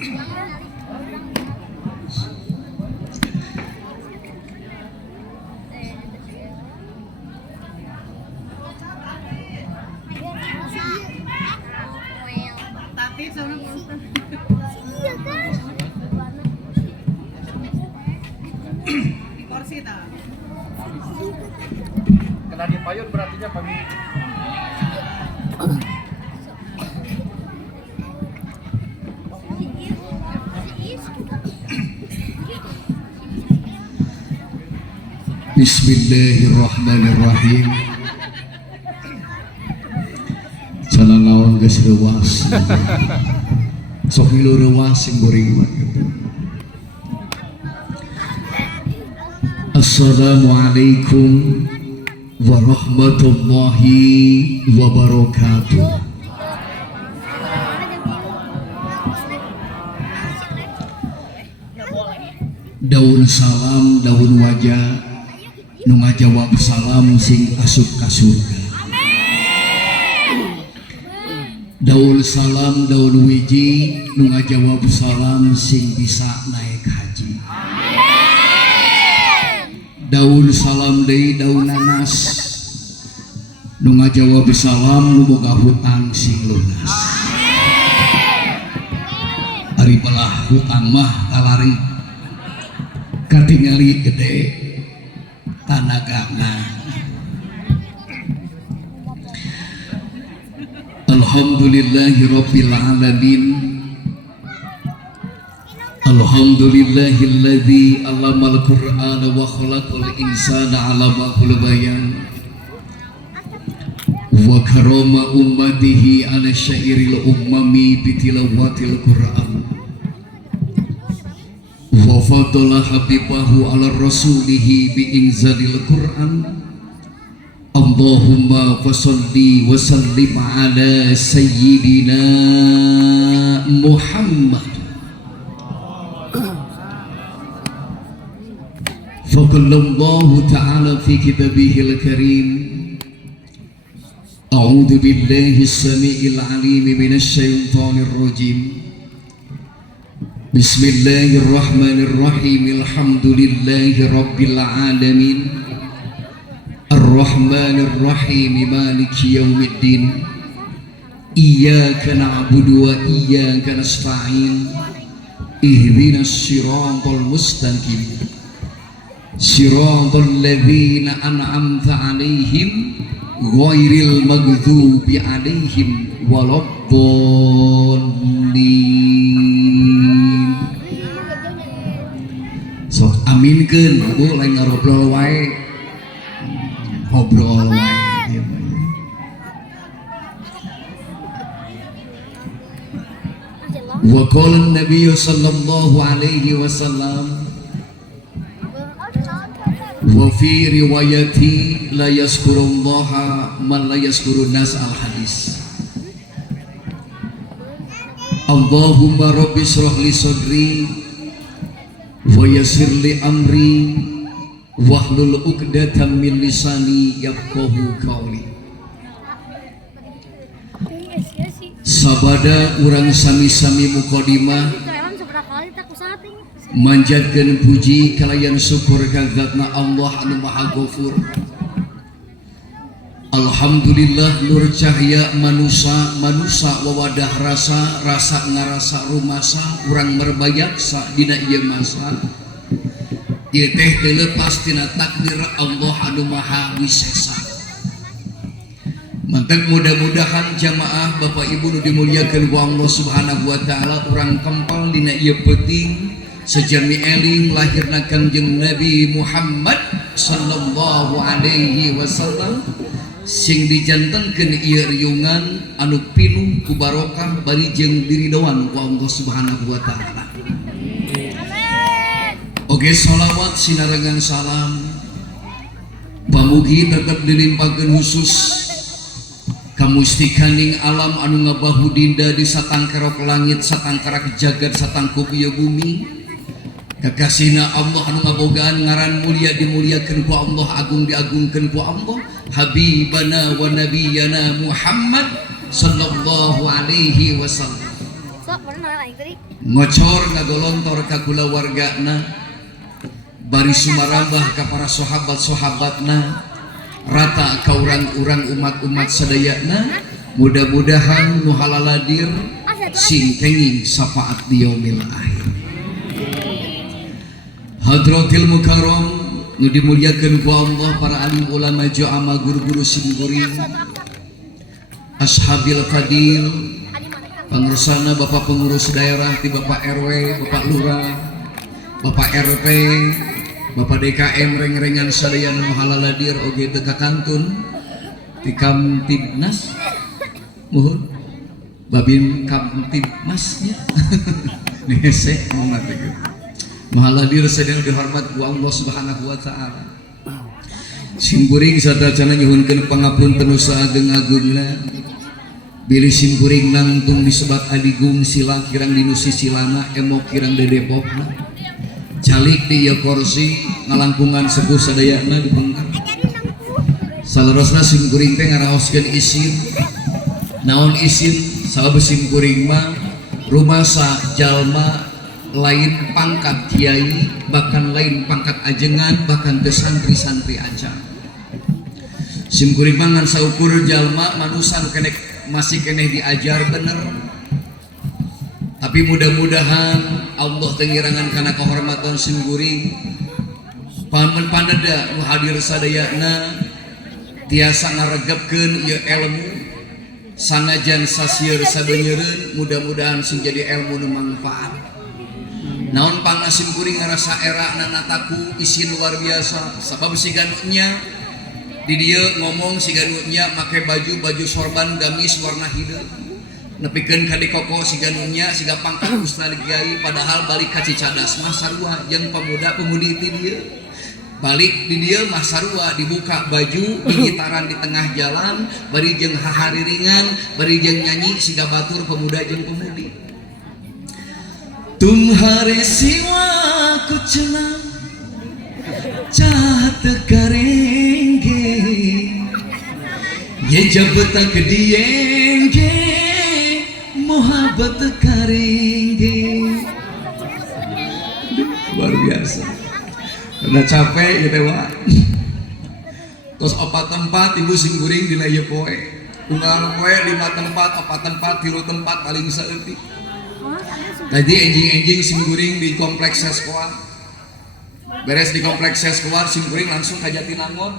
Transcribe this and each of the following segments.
Kena dipayun berartinya kami. Bismillahirrahmanirrahim. Jalan naon geus reuwas. Sok milu reuwas sing boring mah. Assalamualaikum warahmatullahi wabarakatuh. Daun salam, daun wajah, nu ngajawab salam sing asup ka surga. Daun salam, daun wiji, nu ngajawab salam sing bisa naik haji. Daun salam deui daun nanas, nu ngajawab salam nu boga hutang sing lunas. Ari belah hutang mah kalari katingali gede tanagana. Alhamdulillahi rabbil alamin. Alhamdulillahilladzi 'allamal qur'ana wa khalaqal insana 'allamahul bayan wa karama ummatihi 'ala syairil ummami bitilawatil qur'an wa fadala habibahu 'ala rasulihi bi inzalil qur'an. Allahumma fasholli wa sallim 'ala sayyidina Muhammad. فقال الله تعالى في كتابه الكريم أعوذ بالله السميع العليم من الشيطان الرجيم بسم الله الرحمن الرحيم الحمد لله رب العالمين الرحمن الرحيم مالك يوم الدين إياك نعبد وإياك نستعين اهدنا الصراط المستقيم Siratal ladzina an'amta 'alaihim ghairil maghdubi 'alaihim waladdallin. Sok aminkeun Bu lain ngarobrol wae. Ngobrol wae. Wa qala an-nabiy sallallahu alaihi wasallam wa fi riwayati la yazkurullaha man la yazkurun nas al hadis. Allahumma rabbi shrah li sadri wa yassir li amri wahlul 'uqdatam min lisani yafqahu qawli. Sabada urang sami-sami muqaddimah manjatkeun puji kalayan syukur ka Zatna Allah anu Maha Ghafur. Alhamdulillah nur cahya manusia wawadah rasa ngarasa rumasa urang merbayaksa dina ieu masa. Ieu teh teu leupas tina takdir Allah anu Maha Wisesa. Mantap mudah-mudahan jamaah Bapak Ibu nu dimuliakeun ku Allah Subhanahu wa taala urang kempal dina ieu penting sejami eling lahirna Kangjeng Nabi Muhammad sallallahu alaihi wasallam sing dijantenkeun ieu riungan anu pinuh ku barokah bari jeung diridhoan ku Allah Subhanahu wa taala. Oge shalawat sinarengan salam pamugi tetep dilimpakeun khusus ka mustikaning alam anu ngabahu dinda di satangkerok langit satangkarak jagat satangkup ieu bumi. Kekasihna Allah anu ngabogaan ngaran mulia dimuliakeun ku Allah, agung diagungkeun ku Allah, habibana wa nabiyana Muhammad sallallahu alaihi wasallam. ngocor ngagolontor ka kulawargana bari sumarambah ka para sahabat-sahabatna rata ka urang-urang umat-umat sadayana mudah-mudahan nu halaladir sing kenging syafaat di yaumil akhir. Hadratil mukarram nu dimuliakeun ku Allah para alim ulama jamaah guru-guru simkuring ashabil fadil pengursana Bapak pengurus daerah di Bapak RW, Bapak Lurah, Bapak RT, Bapak DKM reng-rengan sadayana nu halaladir oge teu kakantun ti Kamtibnas mohon babin Kamtibmasnya nese mau ngatekeun mahaladir sadayana dihormat ku Allah Subhanahu wa taala. Simkuring sadayana nyuhunkeun pangapunten nu saageng-agungna bilih simkuring nangtung disebat adigung sila kirang dinusi silana emok kirang di Depokna calik di ieu kursi ngalangkungan sepuh sadayana di Bengkar salerosna simkuring teh ngaraoskeun isin naon isin sabab simkuring mah rumasa jalma lain pangkat kiai bahkan lain pangkat ajengan bahkan teu santri-santri aja simkuring mah ngan saukur jalma manusia kenek masih keneh diajar bener tapi mudah-mudahan Allah tengirangan karena kehormatan simkuring pamen pandeda nu hadir sadayana tiasa ngaregepkeun ieu ilmu sanajan sasieun sabeuneureun mudah-mudahan sing jadi ilmu nu manfaat naon pangna simkuring ngarasa era nanataku isin luar biasa sabab si ganunya di dia ngomong si ganunya make baju sorban gamis warna hidung nepikeun ka di koko si ganunya siga pangkat ustad kiai padahal balik ka Cicadas mah sarua jeung pemuda-pemudi ti dia balik di dia mah sarua dibuka baju digitaran di tengah jalan bari jeung hahariringan bari jeung nyanyi siga batur pemuda jeung pemudi tumhare siwa kucenang cahat karengge ye jabata kedienge mohabat karengge luar biasa karena capek ya dewa terus opat tempat ibu simkuring dina ieu poe unggal poe 5 tempat 4 tempat 3 tempat paling saeutik tadi enjing-enjing simkuring di kompleks sekolah beres di kompleks keluar simkuring langsung ke Jatinangor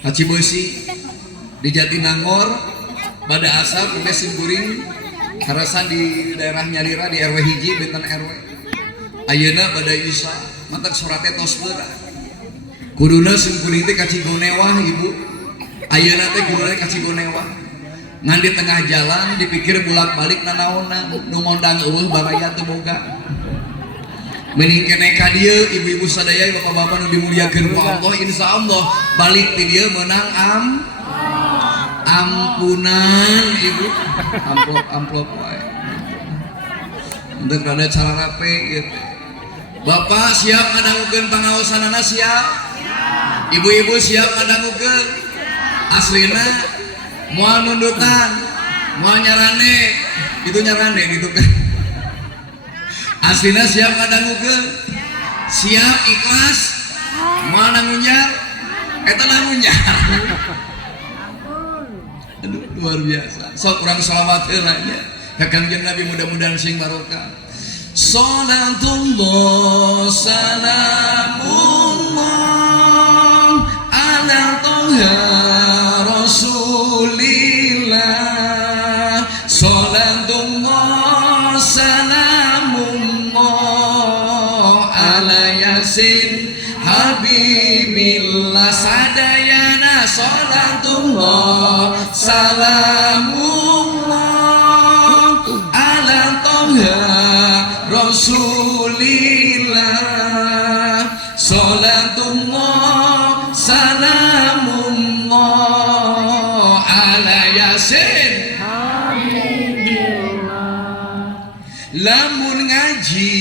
ka Cibeusi di Jatinangor pada asap udah simkuring harasan di daerah Nyalira di RW hiji benten RW ayeuna pada Isa mantak suratnya tos beura kuduna simkuring teh ka Cigonewah ibu ayeuna teh kuduna ka Cigonewah ngan di tengah jalan dipikir bolak-balik nanaonna nu ngondang eueuh baraya teu boga mending kene ka dieu ibu-ibu sadaya bapak-bapak nu dimuliakeun ku Allah insyaallah balik ti dieu meunang ampunan ibu amplop wae untuk rada cara rape gitu bapak siap ngadangukeun pangaosanana siap ibu-ibu siap ngadangukeun aslina moal nundutan moal nyarane itu nyarane gitu kan aslina siap ngadangukeun siap ikhlas moal nangunjar eta nangunjar aduh luar biasa sok urang shalawatkeun nya ka Kangjeng Nabi mudah-mudahan sing barokah salatullah salamullah ala toha rasulillah salatullah salamullah ala yasin habibillah sadayana salatullah salamullah ala toha rasulillah salatullah salamullah ala yasin lamun ngaji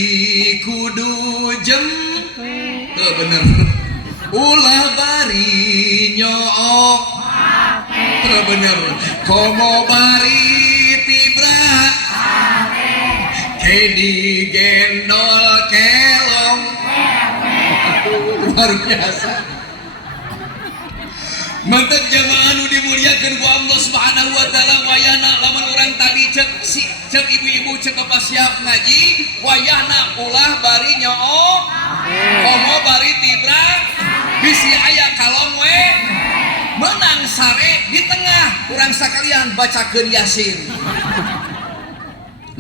kudu jem bener ulah bari nyook bener komo bari tibra digendol kelong. Luar biasa. Mantap jamaah nu dimuliakeun ku Allah Subhanahu wa taala. Wayana lamun urang tadi cek ibu-ibu cek apa siap ngaji, wayana ulah bari nyoo, komo bari tibra, bisi aya kalong we, menang sare di tengah urang sakalian bacakeun Yasin.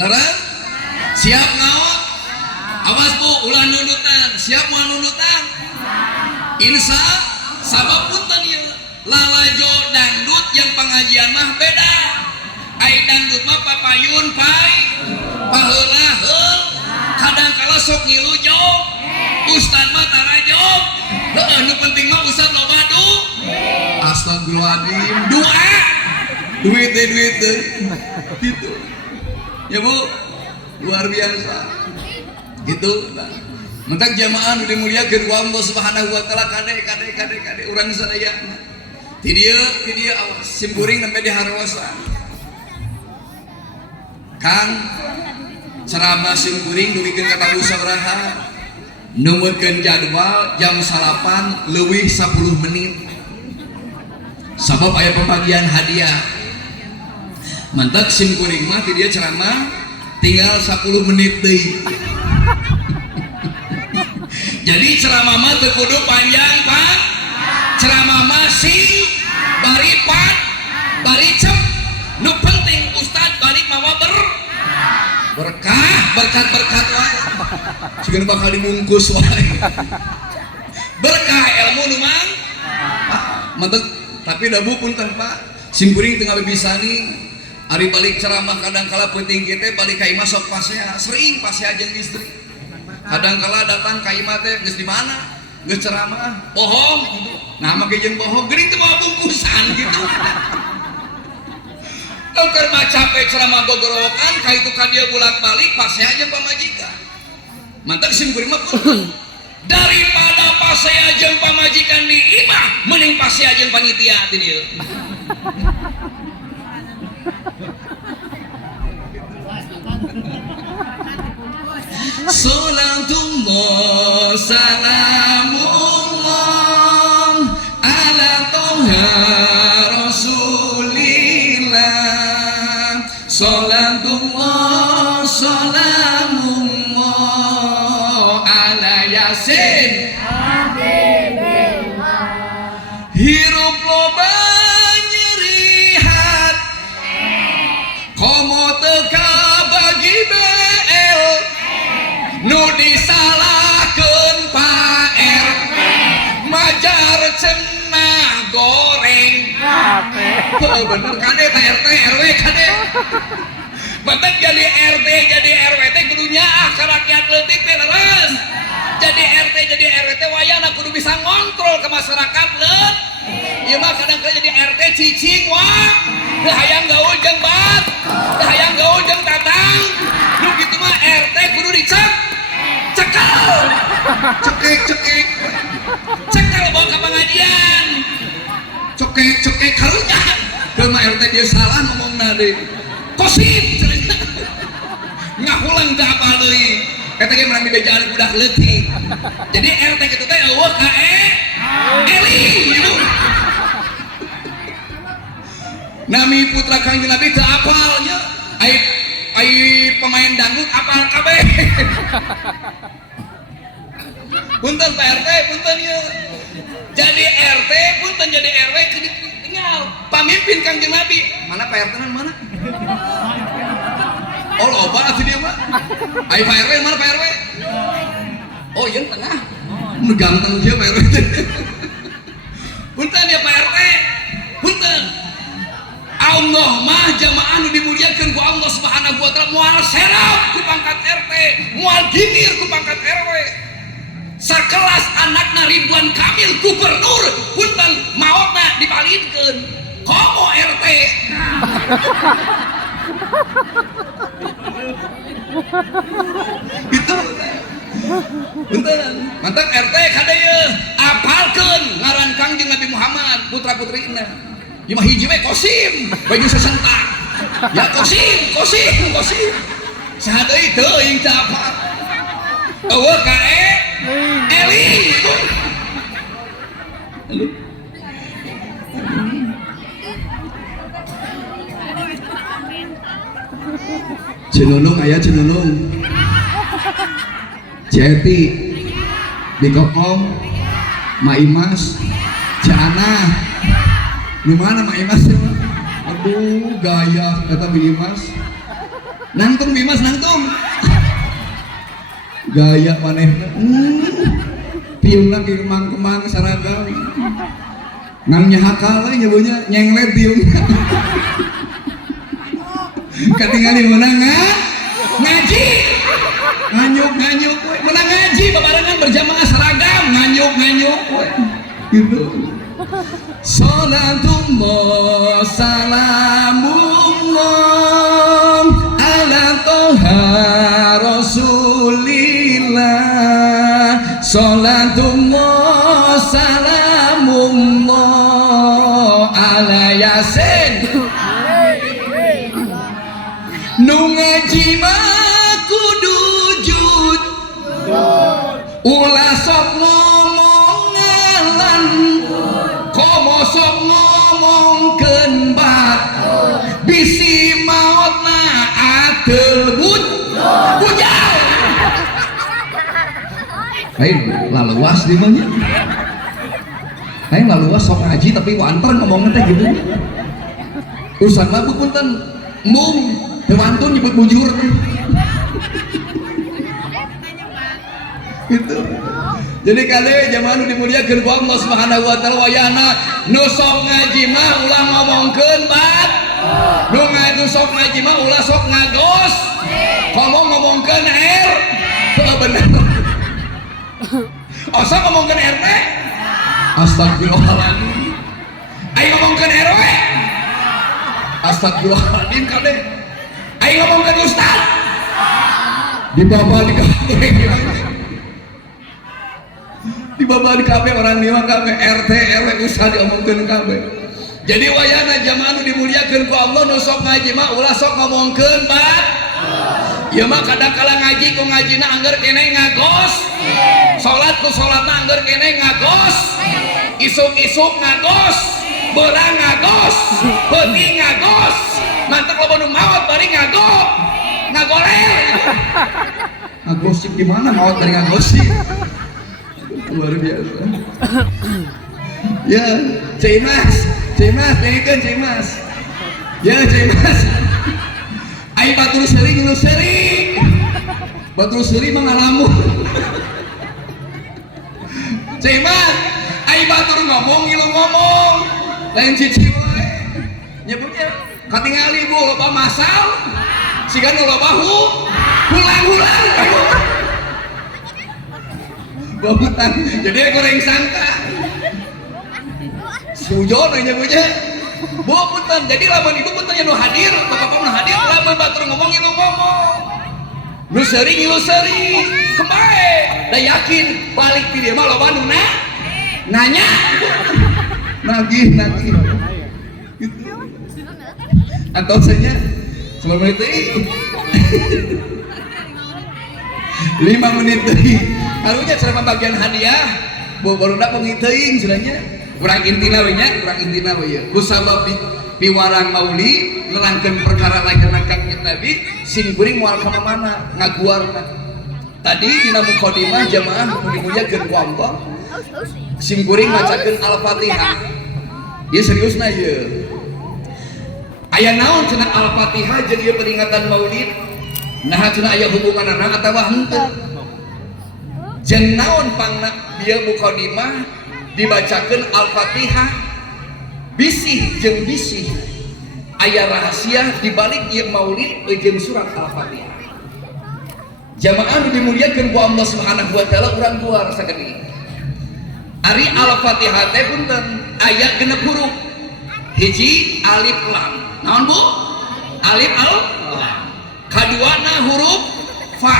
Larang siap ngaot. Awas Bu, ulah nunutan, siap moal nunutan. Insya sabab punten ieu. Lalajo dangdut yang pengajian mah beda. Ai dangdut mah papayun pai, paheula heul, kadang kala sok ngilu jog. Ustad mah tara jog. Heueuh nu penting mah ustad loba du. Astagfirullahaladzim. Doa. Duit teh. Gitu. Ya Bu, luar biasa. Gitu. Nah. Mentak jamaah nu dimuliakeun ku Allah Subhanahu wa taala kade urang sadaya. Ti dieu awas simkuring nembe diharwasan. Kang ceramah simkuring dulikeun ka tabu sabaraha? Numutkeun jadwal jam 8 leuwih 10 menit. Sabab aya pembagian hadiah. Mantak simkuring mah ti dieu ceramah tinggal 10 menit deui. Jadi ceramah mah teu kudu panjang, Pak. Ceramah mah sing bari pat, bari cep. Nu penting ustad bari mawa berkat wae. Sieun bakal dibungkus wae. Berkah ilmu nu mang. Mantep, tapi da Bu punten Pak. Simkuring teu ngabibisani. Ari balik ceramah kadang kala penting kitu balik ka imah sok pasea, sering pasea jeung istri. Kadang kala datang ka imah teh geus di mana? Geus ceramah, bohong gitu. Nah make jeung bohong geuning teu moal bungkusan gitu. Keur mah capek ceramah gogorokan ka itu ka dieu bolak-balik pasea jeung pamajikan. Mantap simkuring mah daripada pasea jeung pamajikan di imah mending pasea jeung panitia ti dieu. Salatullah salamullah ala toha rasulillah. Salatullah salamullah ala Yasin hirup loba nyerihat komo teka bagi BL nu disalahkeun Pak RT majar cenah goreng bener kade RT RW kade bener jadi RT jadi RW teh kudu nyaah ka rakyat leutik teh leres. Jadi RT jadi RW teh wayahna kudu bisa ngontrol ke masyarakat leut. Ieu mah kadang-kadang jadi RT cicing wah teu hayang gaul jeung bat teu hayang gaul jeung tatang nu kitu mah RT kudu dicek cekal cekal bawa ke pengajian cekek karunya kelma RT dia salah ngomongna deui kosim ngahulang teh apa deui eta ge menang dibejaan budak leutik jadi RT kitu teh eueuh ka eling gitu. Nami putra Kangjeng Nabi teu apalnya ai pemain dangdut apal kabeh. Punten Pak RT, punten ya. Jadi RT, punten jadi RW tinggal pamimpin Kangjeng Nabi. Mana Pak RT mana? Oh loba atuh dia mah. Ai Pak RW mana Pak RW? Oh ieu tengah. Nu ganteng dia Pak RW. Punten ya Pak RT. Punten. Allah mah jamaah nu dimuliakeun ku Allah Subhanahu wa taala moal serap ku pangkat RT, moal ginir ku pangkat RW. Sakelas anakna Ridwan Kamil gubernur punten maotna dipalidkeun. Komo RT. Gitu. Punten. Mantap RT kadeu apalkeun ngaran Kangjeng Nabi Muhammad putra-putrina. Imah hiji we kosim baju sesentak ya kosim saha deui teuing apa eueuh ka Eli Cenunung aya Cenunung Ceti Dikokong Ma Imas Ciana di mana Ma Imas ya? Aduh gaya kata Bi Imas nangtung Bi Imas nangtung gaya manehna piungna ke kemang-kemang saragam nang nyahakal nyebutnya nyenglet piungna katingali menang ngaji nganyuk menang ngaji babarengan berjamaah seragam nganyuk gitu salatullah salamullah ala toha rasulillah salatullah salamullah ala yasin nu ngaji mah kudu jujur ulah sok ngomong ngalan komo sok ngomongkeun bat bisi maotna ateul bujal aing laluas di mah nya aing laluas sok ngaji tapi wanter ngomongna teh gitu urusan mah punten mung tewantun nyebut bujur gitu. Jadi kali zaman nu dimuliakeun ku Allah Subhanahu wa taala wayahna nu sok ngaji mah ulah ngomongkeun bat nu sok ngaji mah ulah sok ngagos ngomongkeun teu bener asa ngomongkeun RT astagfirullahaladzim aing ngomongkeun RW astagfirullahaladzim kadeh aing ngomongkeun ustad di bawah di kafe orang lima kafe RT RW usah diomongkeun kafe jadi wayana zaman dimuliakeun ku Allah nu sok ngaji mah ulah sok ngomongkeun bat ieu mah kadang-kala ngaji ku ngajina angger keneh ngagos salat ku salatna angger keneh ngagos isuk-isuk ngagos beurang ngagos peuting ngagos mantek loba nu maot bari ngagolel ngagosip di mana maot dari ngagosip luar biasa ya Cimas dengekeun Cimas ya Cimas ai batur seuring lu seuring batur seuring mah ngalamun Cimas ai batur ngomong ngilu ngomong lain cicing wae nyebutnya katingali bu loba masal sigan loba hulang babutan jadi goreng sangka sujon nyebutnya babutan jadi lamun ibu putan nu hadir bapak nu hadir lamun batur ngomong ilu ngomong nu seuring ilu seuring kembae da yakin balik ti dieu mah loba nu nanya nagih gitu atau saja 10 menit deui 5 menit deui harunya selama bagian hadiah baru dak pengiteuing cenanya kurang intina we nya kusabab piwarang maulid nerangkeun perkara lahirna kanjeng Nabi sing kuring moal ka mana ngaguarna tadi dina mukadimah jamaah nu dimuliakeun ku Allah sing kuring macakeun Al-Fatihah ieu seriusna ieu aya naon cenah Al-Fatihah jeung ieu peringatan maulid nah cenah aya hubunganna atawa henteu jeung naon pangna dia mukadimah dibacakeun Al-Fatihah bisih jeung bisih aya rahasia dibalik ieu maulid jeung surat Al-Fatihah jamaah nu dimuliakeun ku Allah Subhanahu wa taala urang luar sagede ari Al-Fatihah teh punten aya 6 huruf hiji alif lam naon bu alif lam kaduana huruf fa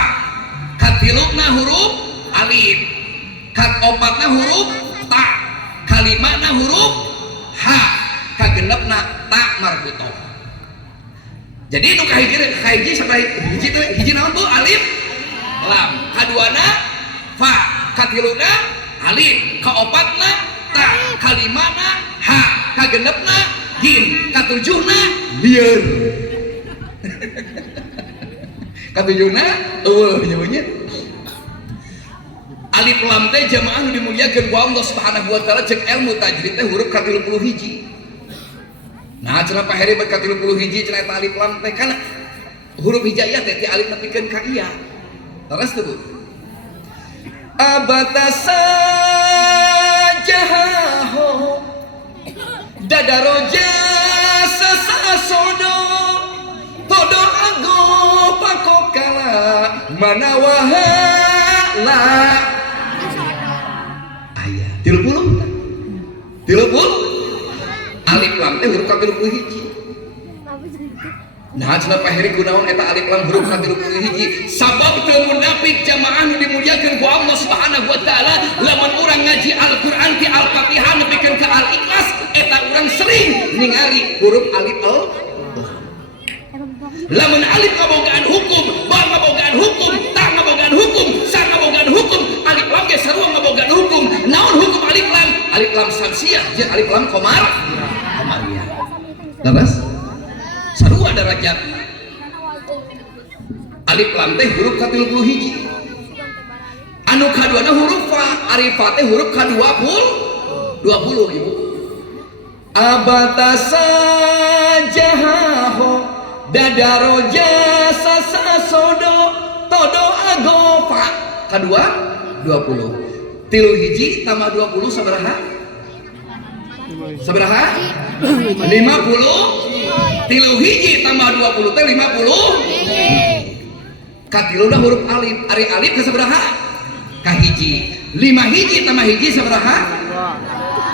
katiluna huruf alif katopatna huruf ta kalimana huruf ha kagenepna ta marbutoh Jadi nu kahiji sampai hiji naon Bu? Alif lam. Kaduana fa, katiluna alif, kaopatna ta, kalimana ha, kagenepna jin, katujuhna lieur. Katujuhna eueuh nyebutnya. Alif lam teh jamaah nu dimuliakeun ku Allah Subhanahu wa taala cek ilmu tajwid teh huruf ka 30 hiji. Nah, cenah paheri bet ka 30 hiji cenah eta alif lam teh kana huruf hijaiyah teh ti alif nepikeun ka iya. Terus tuh Bu. Abatasa jaho dadaroja sasasodo todo ago pakokala manawahala ayah 30 alif lam teh huruf ka 30 hiji. Nah, cenah paheri kunaon eta alif lam huruf ka 30 hiji sabab teu munafik jamaah nu dimuliakeun ku Allah Subhanahu wa taala lamun urang ngaji Al-Qur'an ti Al-Fatihah nepikeun ka Al-Ikhlas eta urang sering ningali huruf alif al. Lamun alif ngabogaan hukum, ba ngabogaan hukum, ta ngabogaan hukum, sa ngabogaan hukum, alif lam ge sarua ngabogaan hukum. Naon hukum alif lam? Alif lam samsiah jeung alif lam qamariyah. Terus sarua derajat. Alif lam teh huruf ka 30 hiji. Anu kaduana huruf fa, alif fa teh huruf ka 20 Ibu. Abatasa jaho dadaroja sasasodo todo agofa kedua 20 tilu hiji tambah 20 sabaraha 50 tilu hiji tambah 20 teh 50 katiluna huruf alif ari alif ke sabaraha ka hiji 5 hiji tambah hiji sabaraha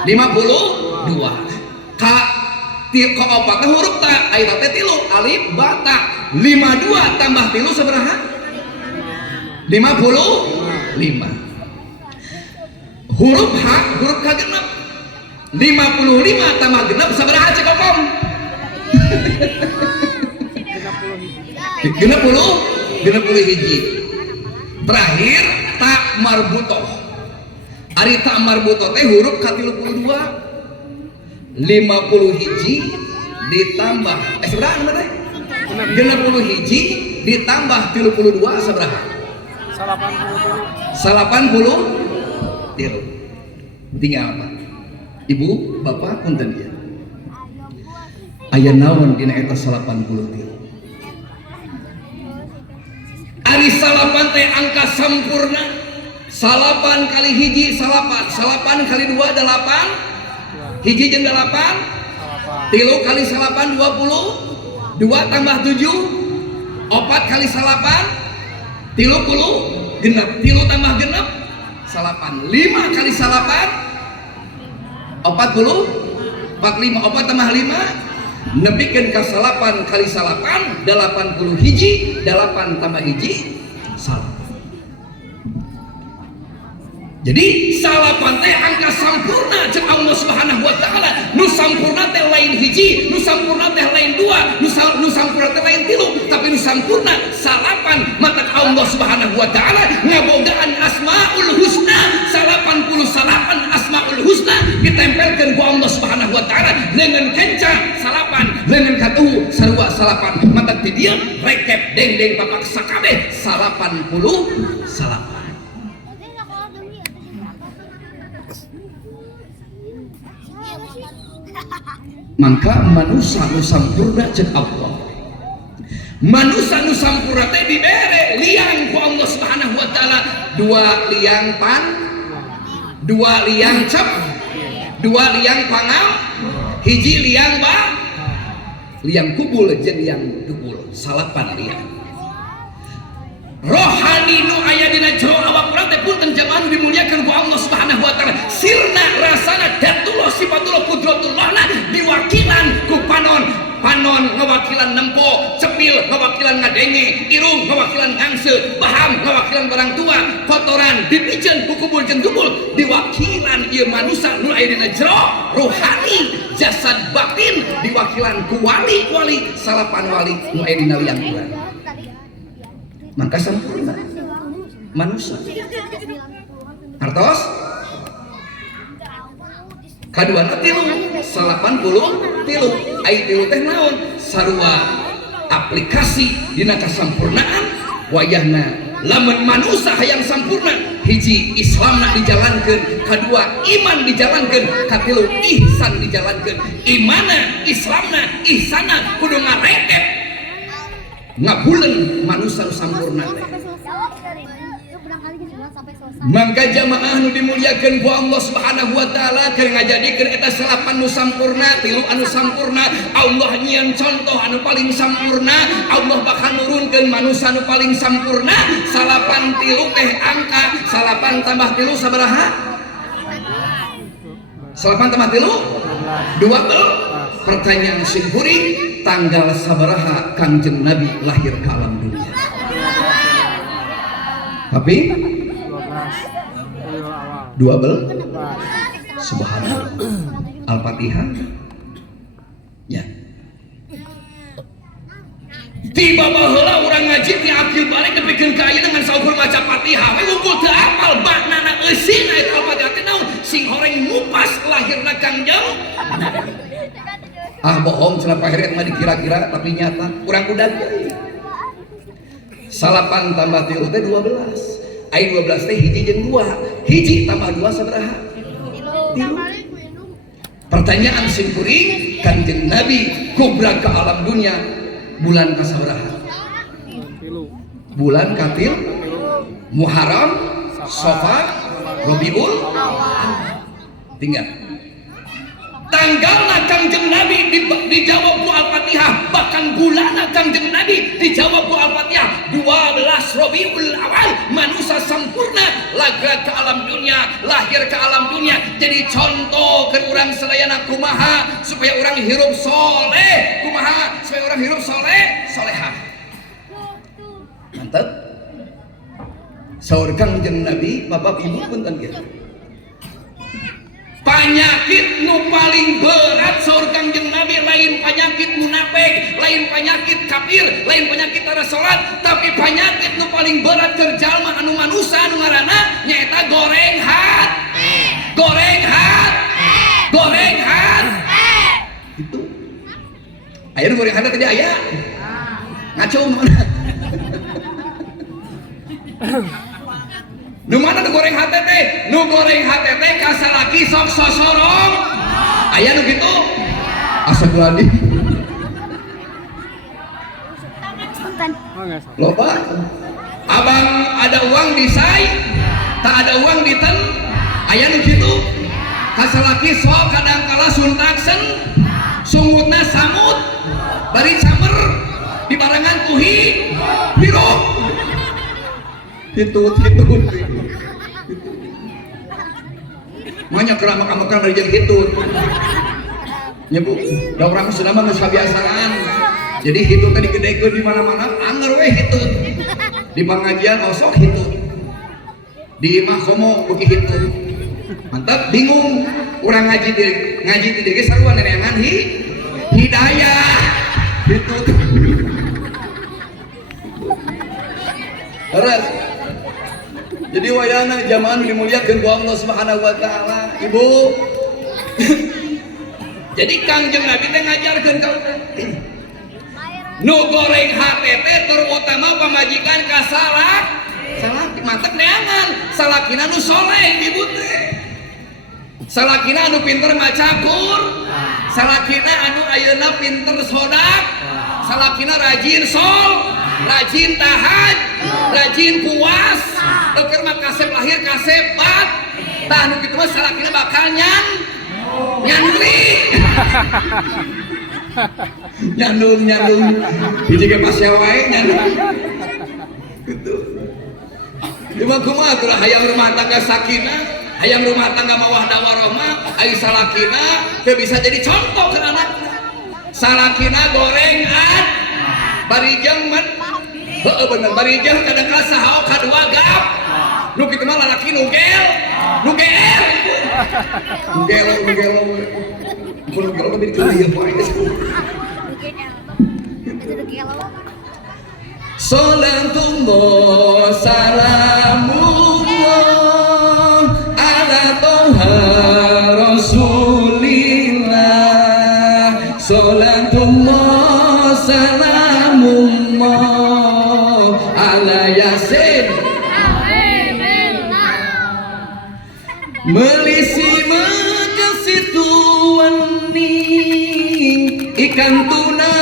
52 ka opatna huruf ta aya teh tilu alif ba ta 52 tambah tilu sabaraha 55 huruf ha huruf ka genep 55 tambah genep sabaraha cek Om 60 hiji terakhir tak marbutoh ari tak marbutoh teh huruf ka 32 50 hiji ditambah seberapa teh? 60 hiji ditambah 32 seberapa? 80 tilu. Tinggal apa? Ibu, bapak, punten dia. Aya naon dina eta 80 tilu. Ari salapan teh angka sampurna. Salapan kali hiji salapan kali 2 8 hiji jeung 8 tilu kali salapan 20 2 tambah 7 4 kali salapan 30 genep tilu tambah genep salapan 5 kali salapan 40 45 4 tambah 5 nepikeun ka salapan kali salapan 80 hiji 8 tambah hiji salapan. Jadi salapan teh angka sampurna jeung Allah Subhanahu wa taala. Nu sampurna teh lain hiji, nu sampurna teh lain 2, nu sampurna teh lain 3, tapi nu sampurna salapan mata Allah Subhanahu wa taala ngabogaan Asmaul Husna. 89 Asmaul Husna ditempelkeun ku Allah Subhanahu wa taala leungeun kenca salapan, leungeun katuhu sarua salapan. Mata ti dieu rekep deng-deng papak sakabeh 80 salapan. Maka manusia nu sampurna cek Allah. Manusia nu sampurna teh dibere liang ku Allah Subhanahu wa taala 2 liang pan, 2 liang cep, 2 liang pangam, hiji liang ba, liang kubul jeung liang dubul, salapan liang. Rohani nu aya dina jero awak urang teh punten jamaah nu dimuliakeun ku Allah Subhanahu wa taala. Sirna rasana datullah sifatullah qudratullahna diwakilan ku panon panon ngawakilan nempo, cepil ngawakilan ngadenge, irung ngawakilan ngangse, baham ngawakilan barang tua, kotoran dipijen kukubul jeung jubul diwakilan ieu manusia nu aya dina jero rohani jasad batin diwakilan ku wali-wali salapan wali nu aya dina liang urang. Maka sempurna manusia. Artos kaduana tilu 83 ai tilu teh naon sarua aplikasi dina kasampurnaan wayahna lamun manusia hayang sampurna hiji Islamna dijalankeun, kadua iman dijalankeun, katilu ihsan dijalankeun. Imana Islamna ihsana kudu ngaredep ngabuleun manusia sampurna teh. Mangka jamaah nu dimuliakeun ku Allah Subhanahu wa taala keur ngajadikeun eta salapan nu sampurna, tilu anu sampurna. Allah nyieun contoh anu paling sampurna, Allah bakal nurunkeun manusia anu paling sampurna. Salapan tilu teh angka, salapan tambah tilu sabaraha? Salapan tambah tilu? 12. Pertanyaan sing kuring, tanggal sabaraha Kangjeng Nabi lahir ke alam dunia? Tapi 12. Subhanallah. Al-Fatihah. Ya. Tiba baheula urang ngaji ti akil balik nepikeun ka ieu dengan saukur maca Fatihah. We unggul teu apal maknana eusin aya Al-Fatihah teh naon? Sing horeng ngupas lahirna Kangjeng. Ah bohong cenah paheret mah dikira-kira tapi nyata urang kudag. Salapan tambah tilu teh 12. Ai 12 teh hiji jeung 2. Hiji tambah 2 sabaraha? 3. Pertanyaan sing kuring, Kanjeng Nabi kubra ke alam dunia bulan ka sabaraha? Bulan Katil, Muharram, Safar, Rabiul tinggal. Tanggalna Kangjeng Nabi dijawab ku Al-Fatihah, bahkan bulana Kangjeng Nabi dijawab ku Al-Fatihah. 12 Rabiul Awal, manusia sempurna lagra ke alam dunia, lahir ke alam dunia. Jadi contoh ke urang sadayana kumaha supaya urang hirup soleh, kumaha supaya urang hirup soleh, solehah. Mantap. Saur Kangjeng Nabi, Bapak Ibu punten kieu. Penyakit nu paling berat saur Kangjeng Nabi lain penyakit munafik, lain penyakit kafir, lain penyakit tara salat, tapi penyakit nu paling berat keur jalma anu manusia anu ngaranna nyaeta goreng hat. Goreng hat. Goreng hat. Itu. Aya nu goreng hat tadi aya. Ngaco mana? Nu mana nu goreng hate teh? Nu goreng hate teh ka salaki sok sosorong. Aya nu kitu? Astagfirullahaladzim. Loba. Abang ada uang di say, tak ada uang di ten. Aya nu kitu? Ka salaki sok kadang kala suntaksen, sungutna samut, bari camer, di barangan kuhi, biru. Hitut. Banyak kerama makan dari jadi hitut. Ya bu, da orang sudah mah geus kabiasaan. Jadi hitut tadi gedekeun di mana-mana, anger we hitut. Di pengajian osok hitut. Di makomo beuki hitut. Mantap, bingung. Urang ngaji di dieu sarua neneangan hidayah. Hitut. Terus jadi wayana jamaah dimuliakeun ku Allah Subhanahu wa taala. Ibu. Jadi Kangjeng Nabi teh ngajarkeun ka urang. Nu goreng hate teh terutama pamajikan ka salaki mantep neangan. Salakina nu soleh ibu teh. Salakina anu pinter maca Qur'an. Salakina anu ayeuna pinter sodak. Salakina rajin rajin tahaj, rajin puas, dokter mah kasep lahir kasep bat, tah nu kitu mah salakina bakal nyandri, nyandung, hiji ge pasya wae nyandung, gitu. Cuma kumaha tuh hayang rumah tangga sakinah, hayang rumah tangga mawah warahmah, ai salakina teu bisa jadi contoh ke anakna. salakina gorengan barijeng man heeh bener barijeng kadang kala saha kadua gap nu kitu mah lalaki nu gel nu GR nu gelo tapi dieu poe Salatullah salamullah ala toha rasulillah Salatullah salamullah ala yasin melisi makasih tuwening ikan tuna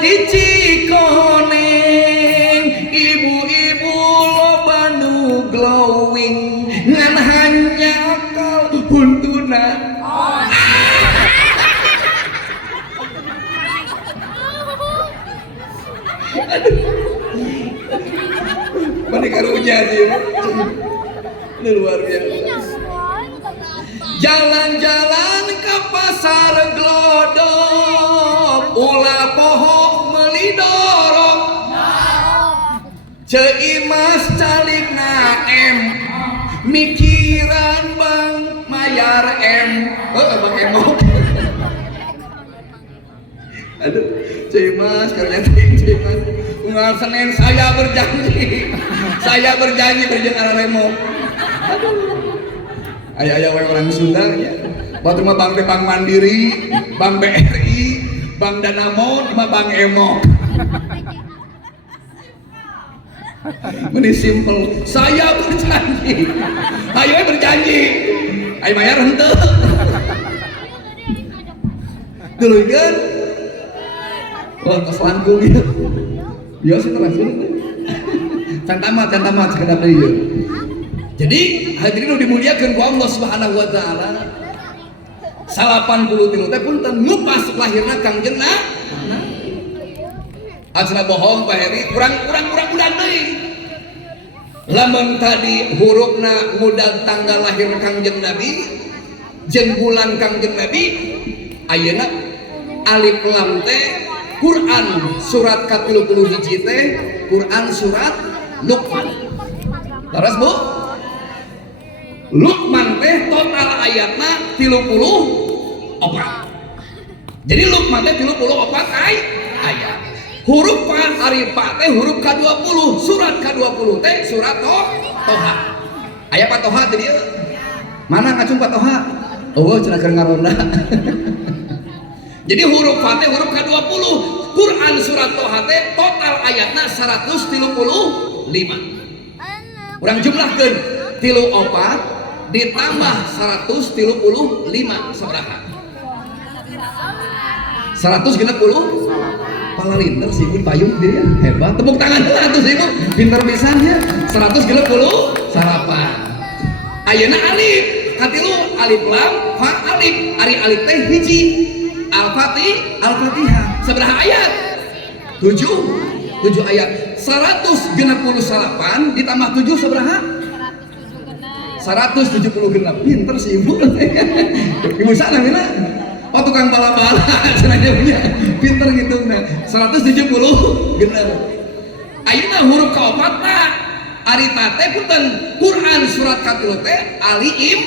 di Cikoneng ibu-ibu loba nu glowing ngan hanya kal huntuna mana karunya sih ini luar biasa jalan-jalan ke pasar glodok ulah pohon melidorok ceimas calik na mikiran bang mayar bang emok aduh ceimas kerja ceimas unggal Senin saya berjanji berjanji remok ayah orang Sunda ya. Waktu mah Bank Mandiri, Bank BRI, Bank Danamon, mah Bank Emo. Ini simple. Saya berjanji. Ayo berjanji. Ayo bayar henteu. Dulu kan. Wah, keselangkung ya. Biasa terus. Cantamat sekedar deui. Jadi hadirin dimuliakan ku Allah Subhanahu wa taala. 83 teh punten ngupas lahirna Kangjeng Asna bohong Pak Heri, kurang udan deui. Lamun tadi hurufna mudag tanggal lahir Kangjeng Nabi, jeung bulan Kangjeng Nabi, ayeuna alif lam teh Quran surat ka-31 teh Quran surat Luqman. Laras Bu? Luqman teh total ayatna 34. Jadi Luqman teh 34 ayat. Huruf Arifa teh huruf ke-20, surat ke-20 teh surat Toha. Aya Patoha teh dieu. Mana ngacung Patoha? Oh, cenah keur ngaronda. Jadi huruf Fa teh huruf ke-20. Quran surat Toha teh total ayatna 135. Urang jumlahkeun 34 ditambah 135 sabaraha? 160 palalinter sih pun payung dia hebat tepuk tangan atuh sih pinter pisannya 160 salapan ayeuna alif katilu alif lam fa alif ari alif teh hiji al-fatihah sabaraha ayat 7 ayat 168 ditambah 7 sabaraha 170 genap pinter sih ibu ibu sana mina oh tukang bala-bala cenanya punya pinter gitu nah 170 genap ayeuna huruf kaopatna ari teh punten Quran surat katilu teh Ali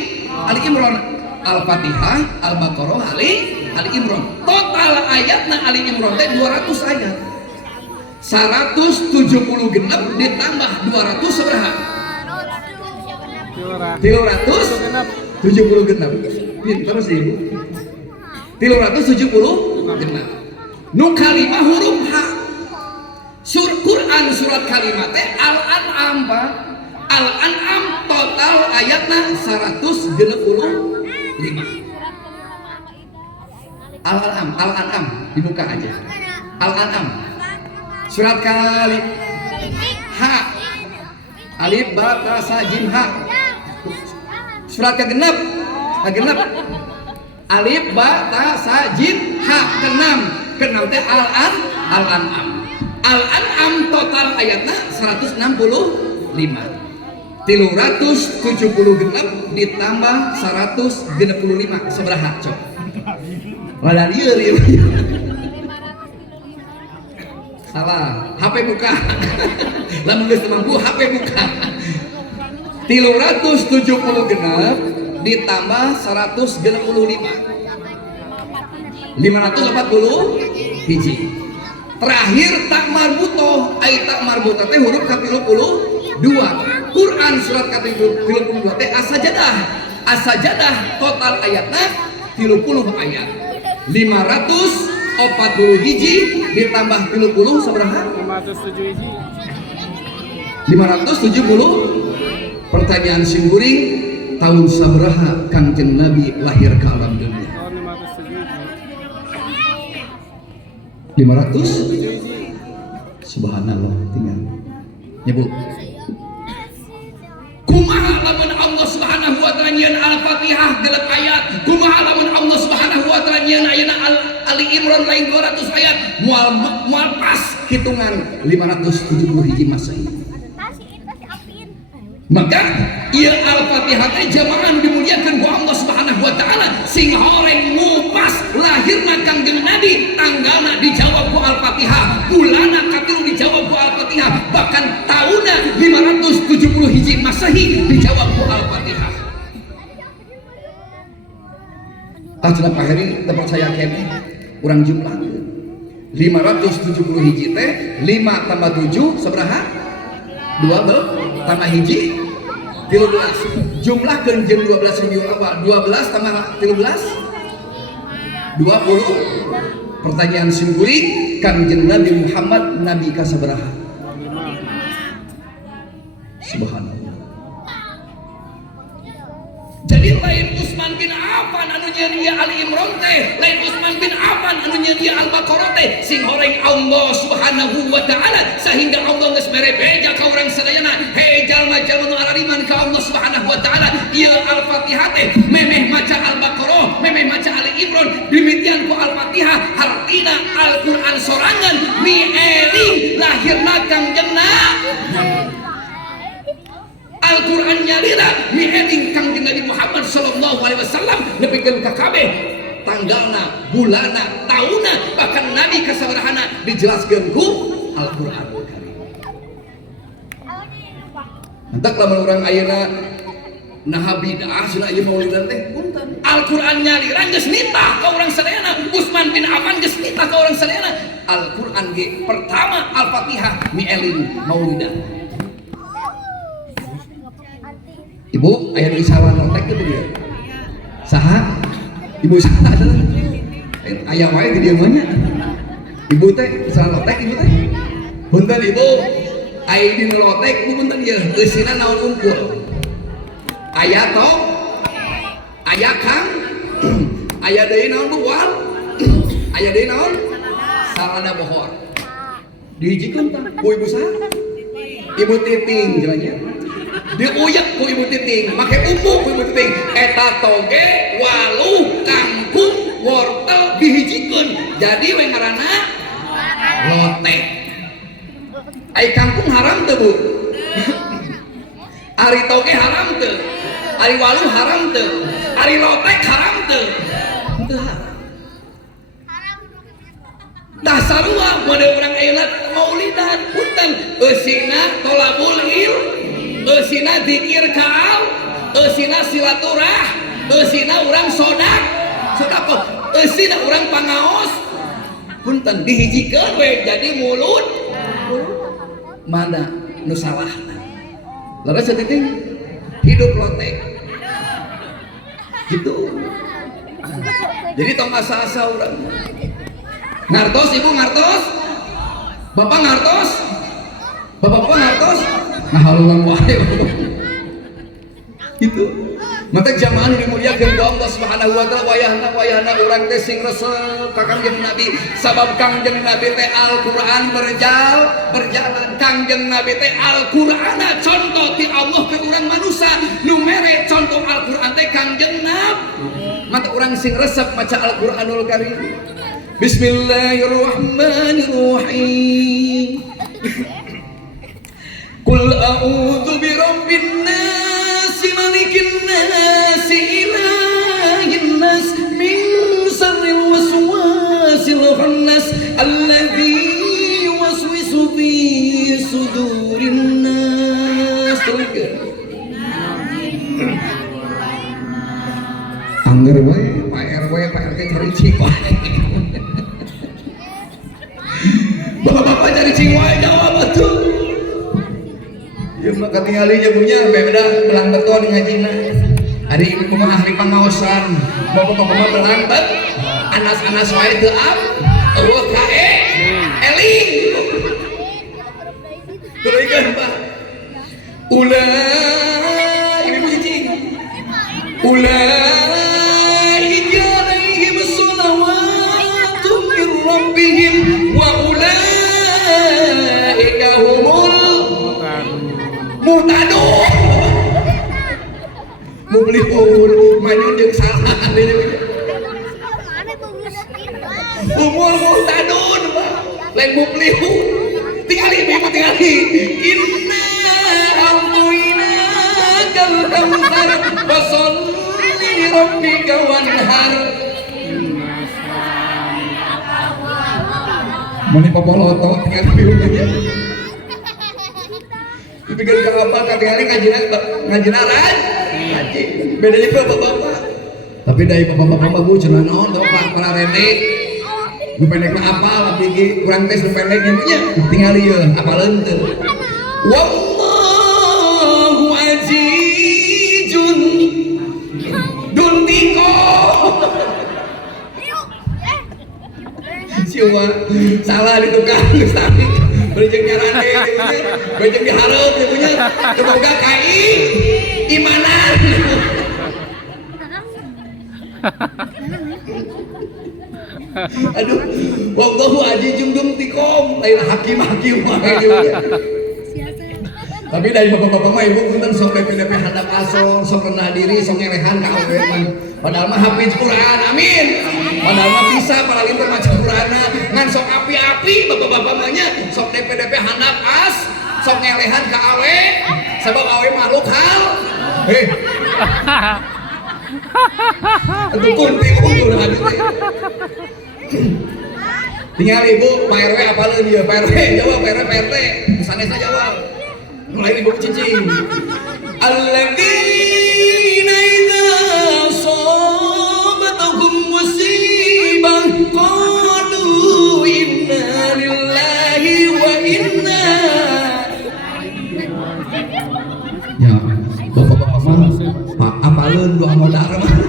Imran Al-Fatihah Al-Baqarah Ali Imran total ayatna Ali Imran teh 200 ayat 170 genap ditambah 200 sabaraha 370 genap pinter sih ibu 370 genap nu kalimah huruf H Quran surat kalimat teh Al-An'am total ayatna 165 Al-An'am dibuka aja Al-An'am surat kali H alif ba ta sa jim ha surat kegenap alif ba ta sa jim ha keenam teh Al-An'am total ayatna 165 370 genap ditambah 165 sabaraha cok wadah lieur ieu Salah, HP buka. Lamun geus mampu HP buka. 370 genep ditambah 165. 540 hiji. Terakhir tak marbutoh, ai tak marbutoh teh huruf ke-32. Quran surat ke-32 teh as-sajadah. As-sajadah total ayatna 30 ayat. 540 hiji ditambah 30 sabaraha? 507 hiji. 570. Pertanyaan simkuring, tahun sabaraha Kangjeng Nabi lahir ke alam dunia? Tahun 507 hiji. 500? Subhanallah, tinggal nyebut. Kumaha lamun Allah Subhanahu wa ta'ala nyeun Al-Fatihah 8 ayat, kumaha lamun Allah Subhanahu wa ta'ala nyeun ayeuna Ali Imran lain 200 ayat, moal pas hitungan 570 hiji Masehi. Maka ieu Al-Fatihah teh jamaah nu dimuliakeun ku Allah Subhanahu wa ta'ala sing horeng ngupas lahirna Kangjeng Nabi, tanggalna dijawab ku Al-Fatihah, bulanna katilu dijawab ku Al-Fatihah, bahkan tahunna 570 hiji Masehi dijawab ku Al-Fatihah. Cenah Pak Heri teu percaya keneh urang jumlah 570 hiji teh 5 tambah 7 sabaraha? 12 tambah hiji 13. Jumlahkeun jeung 12 ribu apa? 12 tambah 13 20. Pertanyaan simkuring, Kangjeng Nabi Muhammad nabi ka sabaraha? Subhanallah. Jadi lain Utsman bin Affan anu nyieun ieu Ali Imran teh, lain Utsman bin Affan anu nyieun ieu Al-Baqarah teh, sing horeng Allah Subhanahu wa ta'ala sehingga Allah geus mere beja ka urang sadayana hejal majalma nu arariman ka Allah Subhanahu wa ta'ala. Ieu Al-Fatihah teh memeh maca Al-Baqarah, memeh maca Ali Imran, dimitian ku Al-Fatihah hartina Al-Qur'an sorangan mieling lahirna Kangjeng Nabi. Al-Quran nyalira mieling Kangjeng Nabi Muhammad sallallahu alaihi wasallam nepikeun ka kabeh tanggalna, bulanna, tahunna, bahkan Nabi kasabarahana dijelaskeun ku Al-Qur'anul Karim. Entak lamun urang ayeuna naha bid'ah cenah ieu maulidan teh punten. Al-Qur'an nyalira geus nitah ka urang sadayana, Utsman bin Affan geus nitah ka urang sadayana. Al-Qur'an ge pertama Al-Fatihah mieling maulidan. Ibu, ayah isawa notek itu dia. Saha? Ibu saha adalah ayah wae di dieu mah. Ibu teh isawa notek ibu teh. Punten ibu, aya di notek ibu punten ieu eusina naon unggul. Aya tong, aya kang, aya deui naon bual, aya deui naon sarana bohor. Dijikeun tah ku ibu saha? Ibu Titing jalannya. Diuyak ku ibu Titing, make umbu ku ibu Titing, eta toge waluh kangkung wortel dihijikeun jadi we ngaranna lotek. Ai kangkung haram teu Bu? Ari toge haram teu? Ari waluh haram teu? Ari lotek haram teu? Teu haram. Dah sarua mode urang ayeuna maulidan punten eusina tolabul ilm, eusina zikir kaal, eusina silaturah, eusina urang sodaqoh, eusina urang pangaos. Punten dihijikeun we jadi mulut. Mana nu salahna? Laras Titing hidup lotek. Gitu. Jadi tong asa-asa urang. Ngartos ibu ngartos, bapak ngartos, bapak ngartos, nah halulang wae gitu. Maka jamaah dimuliakeun ku Allah Subhanahu wa ta'ala, wayahna urang teh sing resep ka Kangjeng Nabi sabab Kangjeng Nabi teh Al-Qur'an berjalan. Kangjeng Nabi teh Al-Qur'ana contoh ti Allah ke urang manusia nu mere contoh Al-Qur'an teh Kangjeng Nabi. Maka urang sing resep maca Al-Qur'anul Karim. Bismillahirrahmanirrahim. Qul a'udzu birabbin nas, malikin nas, ilahin nas, min syarril waswasil khannas, alladzi yuwaswisu teruskeun. Angger we Pak RW Pak RT cari cingwai. Bapak-bapak cari cingwai jawab atuh. Ya maka tingali punya beda belang beton ngajina. Hari ibu kumaha ahli pangaosan. Bapak-bapak kumaha belang bet. Anas-anas wae teu am. Eueuh kae. Eling. Teruskeun Pak. Ibu cicing. Ulaika alaihim shalawatun min rabbihim wa ulaika humul muhtadun. Mublihun manyun jeung salah umur muhtadun lain mublihun. Tingali ibu tingali. Inna amtoina kal kamsar fasholli li rabbika wanhar. Mani popoloto tingali ibu. Dipikir ke apa tingali ngajina raj. Ngaji. Bedanya bapak-bapak. Tapi dari bapak-bapak bu cenah naon bapak para rene. Nu pendek mah apal abdi ge urang teh nu pendek nya tinggal ieu apaleun teu. Wallahu azizun duntiko. Siwa salah di tukang geus tadi. Beujeng nyarane punya, beujeng dihareup punya. Semoga kai imanan. Aduh, wallahu azizun dumtikom, lain hakim wae juga. Tapi dari bapak-bapak mah ibu punten sok DP handap asor, sok rendah diri, sok ngerehan ka awewe mah. Padahal mah hafiz Quran, amin. Padahal mah bisa paralimper maca Qur'ana, ngan sok api-api bapak-bapak mah nya sok DP handap as, sok ngerehan ka awe, sebab awe makhluk hal. Itu kunti kumpul hati. Tinggal ibu Pak RW apalun dia Pak RW jawab Pak RW Pak RT sanesna jawab mulai ibu cicing alladzina idza asabatuhum musibah qalu inna lillahi wa inna. Ya bapak-bapak mah Pak apalun doa modal mah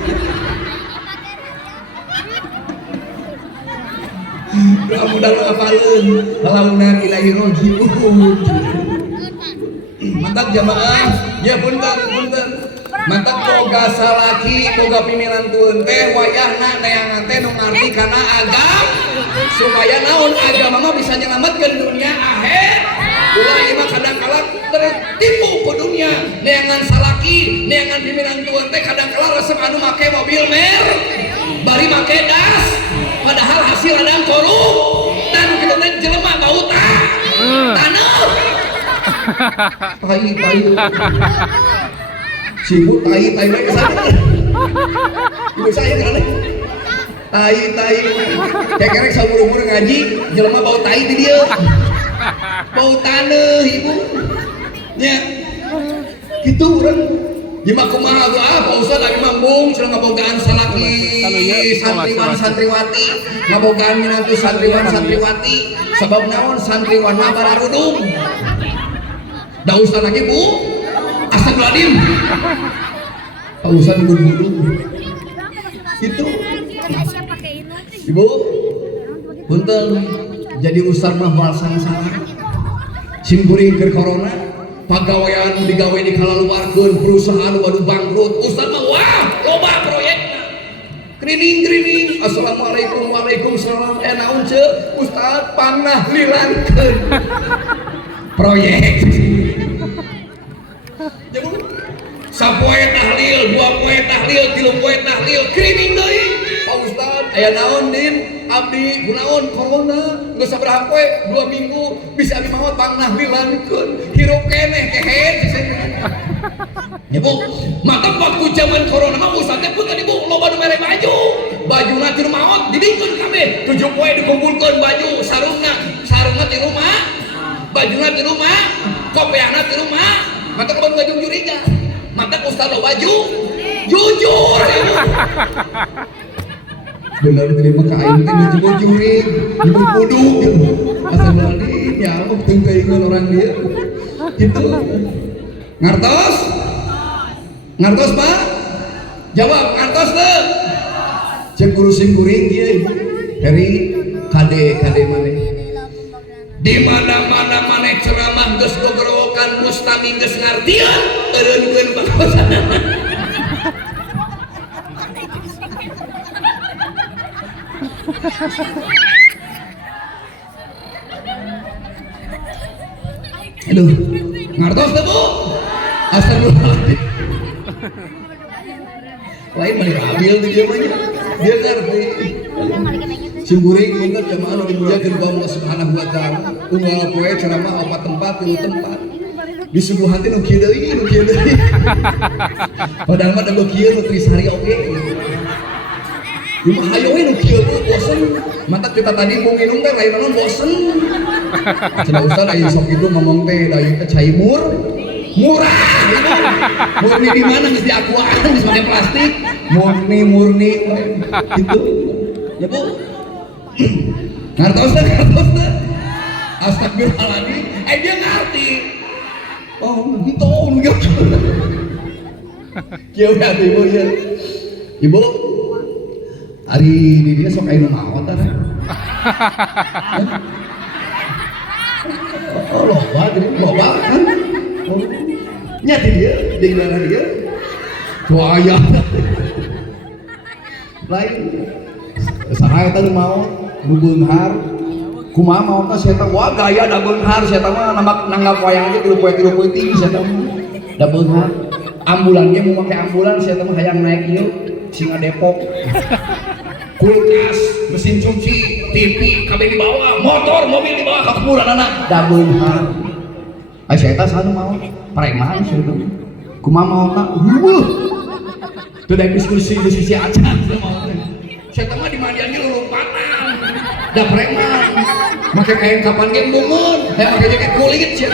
mudah apalun launan ilahi rojiun. Mantap jamaah ya punten mantap boga salaki boga pimilantueun teh wayahna neangan teh nu ngarti kana agama supaya naon agama mah bisa nyelametkeun dunia akhir. Ulah ieu mah kadang-kala tertipu ku dunia neangan salaki neangan pimilantueun teh kadang-kala resep anu make mobil mer bari make das padahal hasil ada korup dan kita teh jelema bau taneuh tai sibuk tai bae kesana ibu saya kan tai kekerek saumur-umur ngaji jelema bau tai di dieu bau taneuh ibu nya kitu urang Jima kumaha Pak Ustaz lagi mambung sudah ngabogaan salaki santriwan santriwati ngabogaan minantu santriwan santriwati sebab naon santriwan mah bararudung da Ustaz lagi bu astagfirullahaladzim Pak Ustaz budung itu ibu punten jadi Ustaz mah balasan salah simkuring ke corona pagawean digawe di kalaluarkeun perusahaan waduh bangkrut Ustaz mah wah loba proyekna krining assalamualaikum waalaikumsalam naon ceu Ustaz panah lilankeun proyek jadi sapoe tahlil dua poe tahlil tilu poe tahlil krining deui Pak Ustaz aya naon din abdi kunaon corona geus sabaraha poe 2 minggu bisa abdi maot panah lilankeun hirup keneh kehet ibu maka waktu zaman corona mah Ustaz teh punten ibu loba nu mere bajuna ti maot dibikeun kabeh 7 poe dikumpulkeun baju sarungna ti rumah bajuna ti rumah kopiahna ti rumah mata kapan baju juriga mata ustaz lo baju jujur benar terima ke aing teh jujur jurig jujur kudu gitu asal balik ya Allah tengkaingan orang dia gitu ngartos ngartos Pak jawab ngartos teh cek guru sim kuring kieu dari kade mana di mana-mana maneh ceramah geus gogorokan mustami geus ngartian eureunkeun bakosana aduh ngartos teh Bu astagfirullahaladzim lain mah rabil tuh dia mah dia ngerti simburing ingat jamaah nu dimuliakeun ku Allah Subhanahu wa taala unggal poe ceramah opat tempat tilu tempat di subuhan teh nu kieu deui padahal mah da kieu nu trisari oge Imah hayo we nu kieu bosen mata kita tadi mau minum teh lain naon bosen cenah ustaz aya sok kitu ngomong teh da ieu teh cai murah murni di mana geus di akuaan geus make plastik murni gitu ya Bu ngartos teh astagfirullahaladzim dia ngerti oh gitu gitu kieu ya Ibu ya Ibu hari ini dia sok aya nu maot tah oh loba kan nyati dia dengan dia doaya lain saha eta nu mau nu beunghar kumaha mau teh saya teh wah gaya da beunghar saya teh mah nanggap wayang ge 3 poe tinggi saya teh da beunghar ambulan ge mau make ambulan saya teh mah hayang naik ieu singa Depok kulkas mesin cuci TV kabeh di bawah motor mobil di bawah kakuburanana da beunghar ai saya teh saha mau preman saya teh kumaha mau teh teu da diskusi acan saya teh mah di mandian ge lulumpatan da preman make kain kapan ge bungun make jaket kulit sia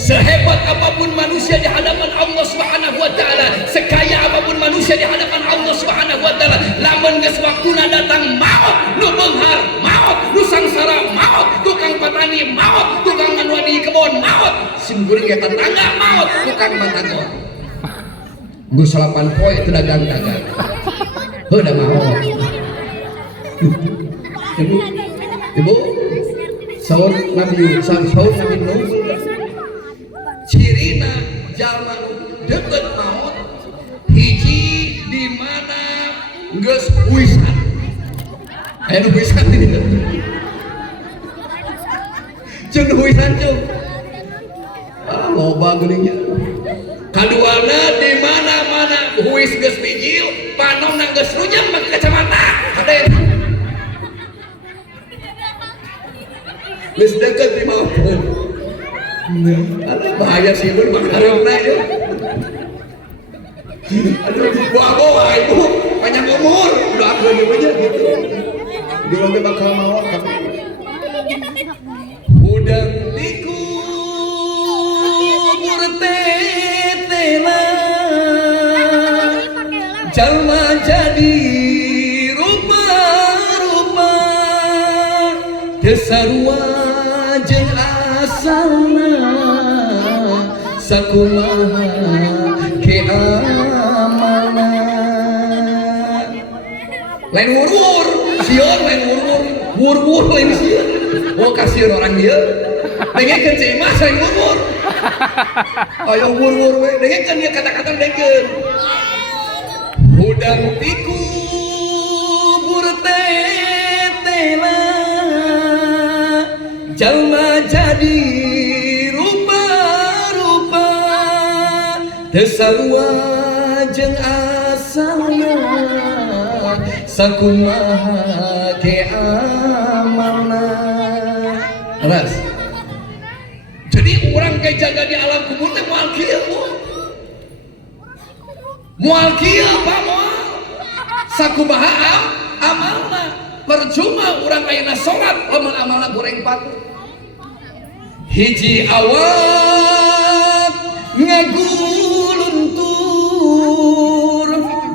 sehebat apapun manusia di hadapan Allah Subhanahu wa taala sekaya apapun manusia di hadapan Allah Subhanahu wa taala lamun geus waktuna datang maut nu beunghar maut nu sangsara maut tukang patani maut tukang anu di kebon maut simkuring ge tetangga maut tukang batagor geus 8 poe teu dagang-dagang heuh da maot Ibu saur Nabi Nuh cirina jalma deket maut hiji di mana geus wisat aya nu wisat ini jeung wisat jeung loba geuning nya kaduana di mana-mana huis geus bijil panonna geus rujang make kacamata hade geus deket di maut ada bahaya sih itu makarona ya aduh bawa itu panjang umur udah aku aja gitu dia nanti bakal mau udang tiku murtetela jalma jadi rupa-rupa desarua jeung asalna sakumaha ke amalna lain wur-wur sieun lain wur-wur lain sieun oh kasieun orang dia dengekeun cai mas lain wur-wur aya wur-wur we dengekeun dia kata-kata dengekeun udang tiku burtetela jalma jadi rupa-rupa desarua jeung asalna sakumaha ke amalna ras jadi orang kayak jaga di alam kubur teh moal kieu moal kieu apa moal sakumaha amalna percuma orang ayeuna salat lamun amalna goreng patut hiji awak ngaguluntur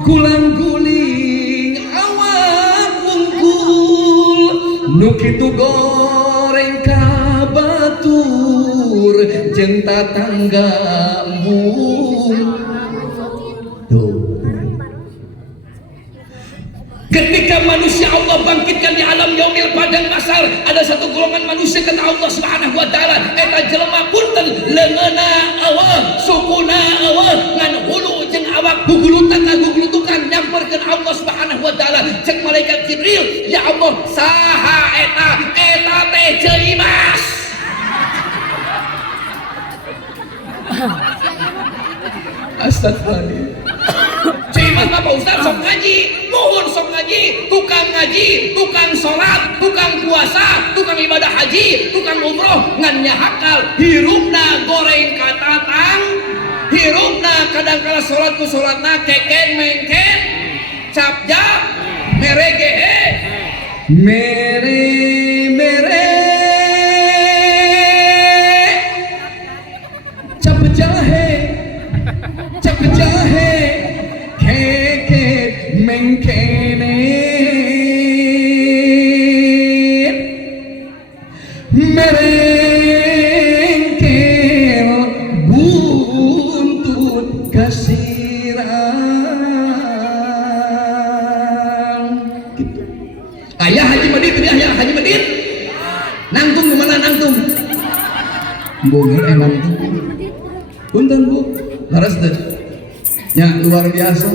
gulang guling awak wungkul nu kitu goreng ka batur jeung tatangga embung. Ketika manusia Allah bangkitkan di alam yaumil padang masar, ada satu golongan manusia kata Allah Subhanahu wa taala, eta jelema punten leungeuna eueuh, sukuna eueuh, ngan hulu jeung awak gugulutan gugulutukan nyamperkeun Allah Subhanahu wa taala. Cek malaikat Jibril, ya Allah, saha eta? Eta teh ceuimas. Astagfirullah. Ceuimas apa Ustaz? Sok ngaji, mohon sok ngaji, tukang sholat, tukang puasa, tukang ibadah haji, tukang umroh, ngan nyahakal hirupna goreng katatang, hirupna kadang-kala sholat ku sholatna keken mengken, capja, meregehe, mere, cap jahe, keke mengkene, merengkel buntut kasiran. Gitu. Ayah Haji Madin, ayah Haji Madin, nangtung kemana nangtung? Bongir nangtung. Punten bu, laras deh. Ya luar biasa.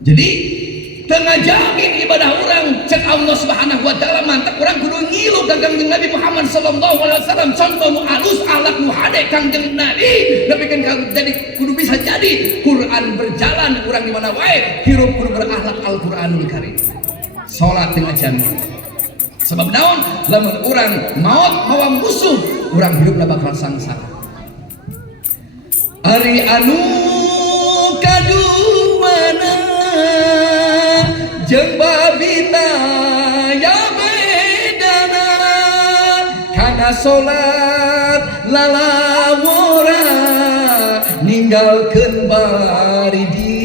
Jadi tengah jamin ibadah orang cek Allah Subhanahu wa taala mantap orang kudu ngilu ka Kangjeng Nabi Muhammad sallallahu alaihi wasallam contoh nu alus akhlak nu hade Kangjeng Nabi tapi kan jadi kudu bisa jadi Quran berjalan urang di mana wae hirup kudu berakhlak Al-Qur'anul Karim. Salat tengah jamin. Sebab naon lamun urang maot mawa musuh urang hidupna bakal sangsara. Ari anu kaduana jeung babita ya bedana kana salat lalawora ninggalkeun bari di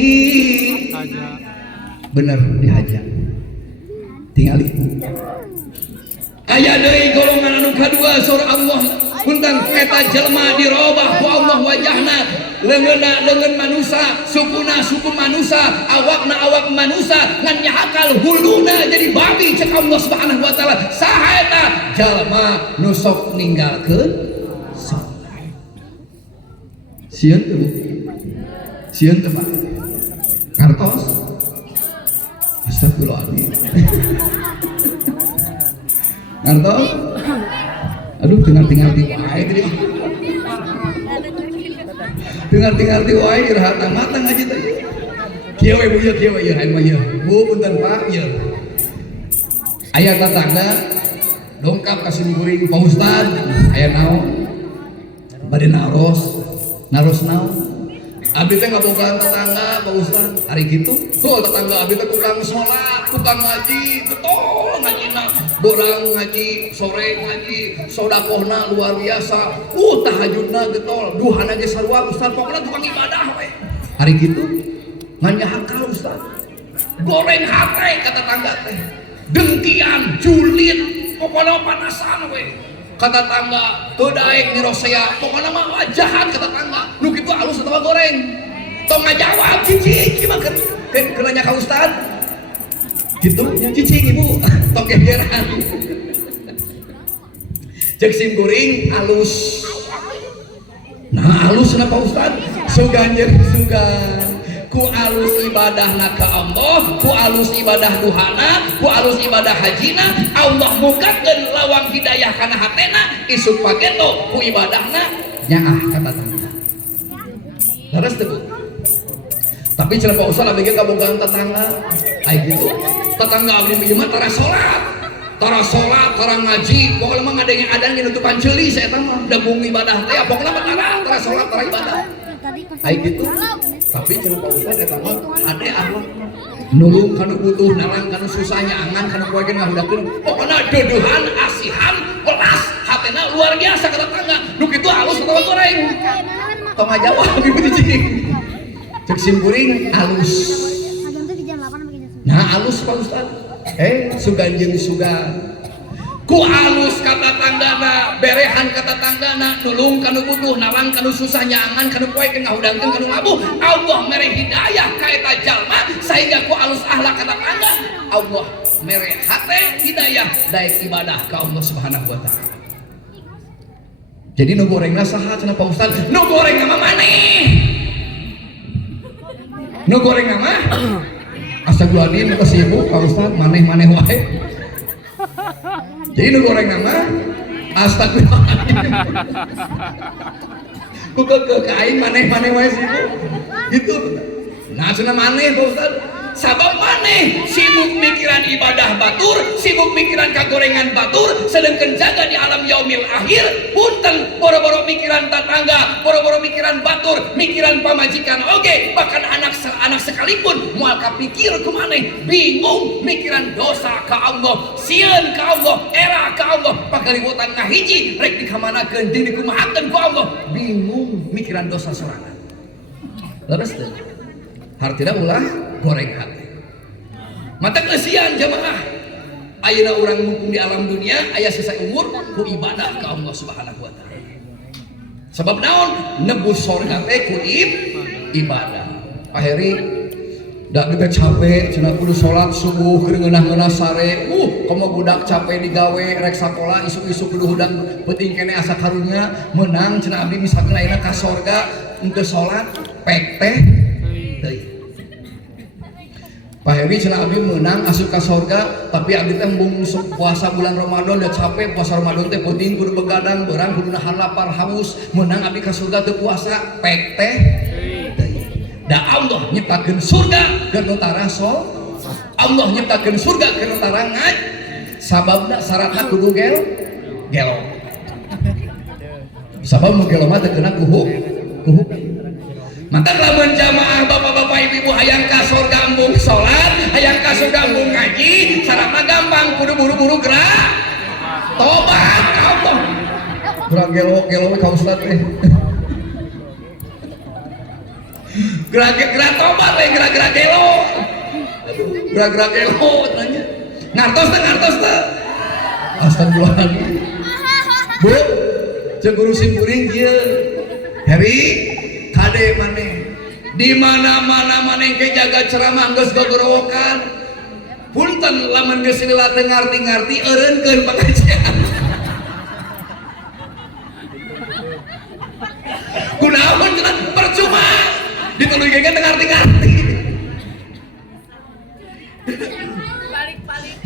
bener dihaja tingali aya deui golongan anu kadua surah Allah punten eta jelema dirobah ku Allah wajahna leungeun manusia sukuna suku manusia awakna awak manusia ngan nyahakal huluna jadi babi cek Allah Subhanahu wa taala saha eta jalma nu sok ninggalkeun salat sieun teu Pak kartos astagfirullahaladzim kartos aduh tinggal wae tadi tinggal wae iraha matang aja teh kieu we bu kieu we hayu mah bu punten Pak ieu aya tatangga dongkap ka simkuring Pak Ustad aya naon bade naros naon abdi teh ngabogaan tetangga Pak Ustad hari kitu tuh tetangga abdi teh tukang salat tukang ngaji betul ngajina borang ngaji sore ngaji sodakohna luar biasa tahajudna getol duhana ge sarua Ustad pokona tukang ibadah we hari kitu ngan nyahakal Ustad goreng hate ka tetangga teh dengkian julit pokona panasan we ka tetangga teu daek dirosea pokona mah jahat ka tetangga nu kitu alus atawa goreng tong ngajawab cicing ieu mah keun nya ka Ustad gitu cicing ibu tong gegeran cek simkuring alus nah alus kenapa Ustad sugan ku alus ibadahna ka Allah ku alus ibadah duhana ku alus ibadah hajina Allah mukakeun lawang hidayah kana hatena isuk pageto ku ibadahna nyaah kata tangga laras teu tapi cenah Pak Ustad abg kabogaan tetangga aya gitu tetangga abdi ieu mah tara salat tara ngaji pokona mah ngadenge adan nutupan ceuli saya eta mah da bung ibadah teh pokona mah tara salat tara ibadah aya gitu tapi cenah Pak Ustad eta mah ade akhlak nulung kana butuh nalang kana susah nyaangan kana kuageun ngahudakeun pokona deudehan asihan welas hatena luar biasa kata Kalau goreng tong jawab gitu cing. Cek simkuring alus. Nah alus Pak Ustad. Sugan jeung sugan. Ku alus kata tanggana, berehan kata tanggana, nulung kanu butuh, narang kanu susah, nyangan kanu poe, ngahudangkeun kanu ngabuh. Allah mere hidayah ka eta jalma sehingga ku alus ahlak kata tangga. Allah mere hate hidayah daek ibadah ka Allah Subhanahu wa taala. Jadi nu gorengna saha cenah Pak Ustaz? Nu goreng mah maneh. Nu goreng mah astagfirullahaladzim ka sibuk Pak Ustaz, maneh-maneh wae. Jadi nu goreng nama astagfirullahaladzim. Kuka ke aing maneh wae sibuk. Gitu. Nah cenah maneh Pak Ustaz. Sabab maneh sibuk mikiran ibadah batur, sibuk mikiran kagorengan batur, sedangkan jaga di alam yaumil akhir punten boro-boro mikiran tetangga, boro-boro mikiran batur, mikiran pamajikan oge, bahkan anak sekalipun moal kapikir ke maneh bingung mikiran dosa ka Allah, sieun ka Allah, era ka Allah, pakaliwutan ngahiji rek dikamanakeun jeung dikumahakeun ku Allah, bingung mikiran dosa sorangan. Leres teh. Hartina ulah goreng hati. Mata kesian jamaah. Ayeuna urang mumpung di alam dunia aya sisa umur ku ibadah ka Allah Subhanahu wa taala. Sebab naon? Nebus sorga teh ku ibadah. Pak Heri da kita capek cenah kudu salat subuh keur ngeunah-ngeunah sare. Komo budak capek digawe rek sakola isuk-isuk kudu hudang penting kene asa karunya menang cenah abdi misalkan ayeuna ka sorga engke salat pek teh deui. Pak Heri cenah abdi menang asup ka sorga tapi abdi teh embung puasa bulan Ramadan udah capek puasa Ramadan teh penting kudu begadang beurang kudu nahan lapar haus menang abdi ka surga teu puasa pek teh da Allah nyiptakeun surga keur nu tara Allah nyiptakeun surga keur nu tara ngaj sababna syaratna kudu gelo sabab nu gelo mah teu kena kuhu maka lamun jamaah bapak-bapak ibu-ibu hayang ka surga embung salat, hayang ka surga embung ngaji, syaratna gampang kudu buru-buru gerak tobat ka Allah. Gerak gelo ka Ustaz teh. Gerak tobat we gerak gelo. Gerak gelo tanya. Ngartos teh. Astagfirullahaladzim. Bu, jeung guru simkuring kieu. Heri kade maneh di mana-mana maneh ke jaga ceramah geus gogorowokan punten lamun geus lila teu ngarti-ngarti eureunkeun pengajian kunaon cenah percuma dituluykeun teu ngarti-ngarti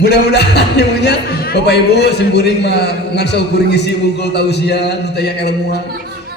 mudah-mudahan nyamunya Bapak Ibu simpuring mah ngan saukuring ngisi wungkul tausiah nu teh ilmuan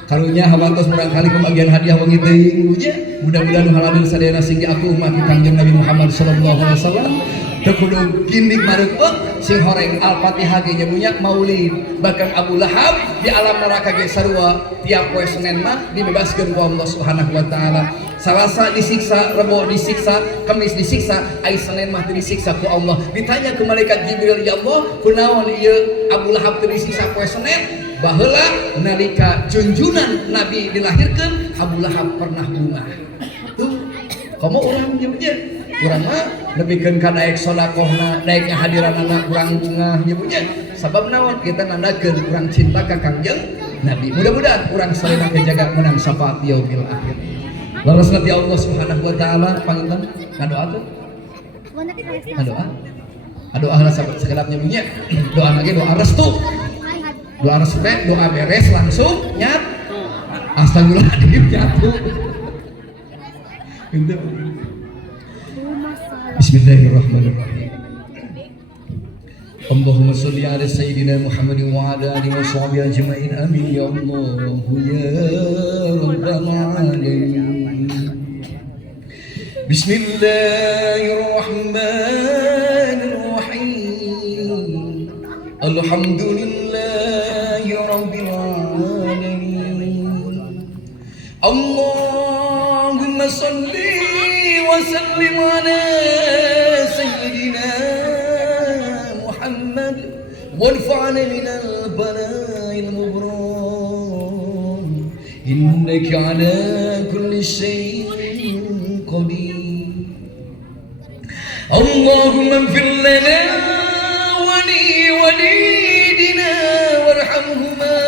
karunya hawantos barangkali pembagian hadiah wangi teuing nya mudah-mudahan halamin sadayana sing aku umat Kangjeng Nabi Muhammad sallallahu alaihi wasallam teu kudu gindik mareuk sing horeng Al-Fatihah ge nyamunya maulid bahkan Abu Lahab di alam neraka ge sarua tiap poe Senin mah dibebaskeun ku Allah Subhanahu wa taala. Salasa disiksa, Rebo disiksa, Kamis disiksa, ai Senin mah disiksa ku Allah. Ditanya ke malaikat Jibril, ya Allah, kunaon ieu Abu Lahab teu disiksa poe Senin? Baheula nalika junjunan Nabi dilahirkan Abu Lahab pernah bunga. Tuh, komo urang nyebutnya. Urang mah nebikeun ka daek sedekahna, daek hadiran anak urang bunga nyebutnya. Sabab naon kita nandakeun urang cinta ka Kangjeng Nabi. Mudah-mudahan urang salena jaga menang syafaat yaumil akhir. Laras nanti Allah Subhanahu wa taala panginten ngadoa tuh. Ngadoa sahabat nyebutnya. Doa lagi doa restu. Doa restu doa beres langsung nyat astagfirullahaladzim jatuh. Bismillahirrahmanirrahim. Allahumma sholli ala sayyidina Muhammad wa ala alihi wa sahbihi ajma'in amin ya Allah ya rabbal alamin. Bismillahirrahmanirrahim. Alhamdulillahi rabbil alamin. Allahumma sholli wa sallim ala sayyidina Muhammad warfa'na minal bala'il mubrum إنك على كل شيء قدير. اللهم اغفر لنا ولوالدينا وارحمهما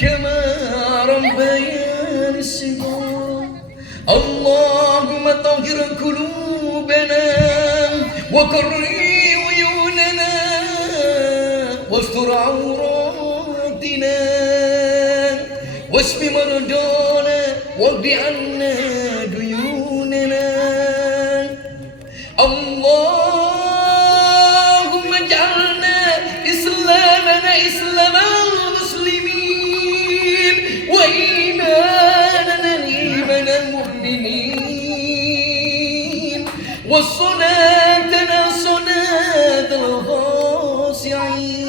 كما ربياني صغارا. اللهم طهر قلوبنا وقر عيوننا واستر عوراتنا واشف مرضانا واقض عنا ديوننا. اللهم اجعلنا إسلامنا إسلام المسلمين وإيماننا إيمان المؤمنين وصلاتنا صلاة الخاشعين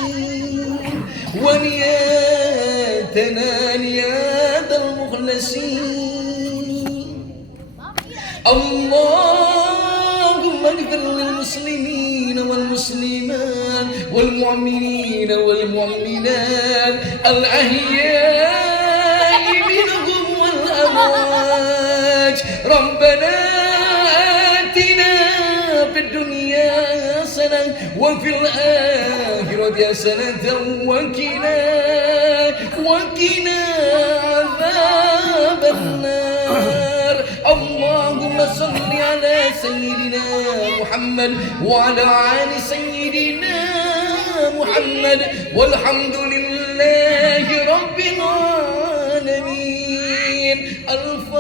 ونياتنا نيات المخلصين. اللهم اغفر للمسلمين والمسلمات والمؤمنين والمؤمنات الأحياء منهم والأموات. ربنا آتنا في الدنيا حسنة وفي الآخرة حسنة وقنا عذاب النار. اللهم صل على سيدنا محمد وعلى آل سيدنا محمد والحمد لله رب العالمين. الفاتحة.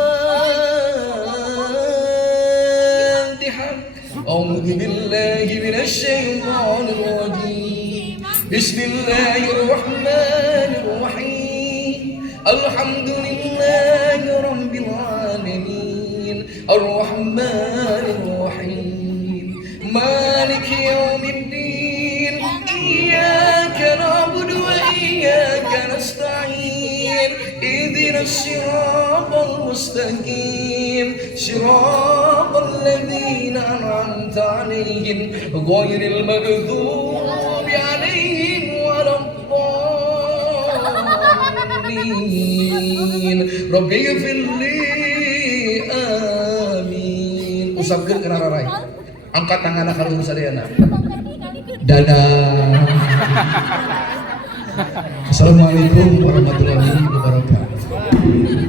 أعوذ بالله من الشيطان الرجيم. بسم الله الرحمن الرحيم. الحمد لله رب العالمين الرحمن الرحيم مالك يوم الدين. إياك نعبد وإياك نستعين. اهدنا الصراط المستقيم صراط الذين أنعمت عليهم غير المغضوب عليهم ولا الضالين. Rabbi ghfirli amin. Usapkeun kana rarai. Angkat tanganna ka lurus sadayana. Dadah. Assalamualaikum warahmatullahi wabarakatuh.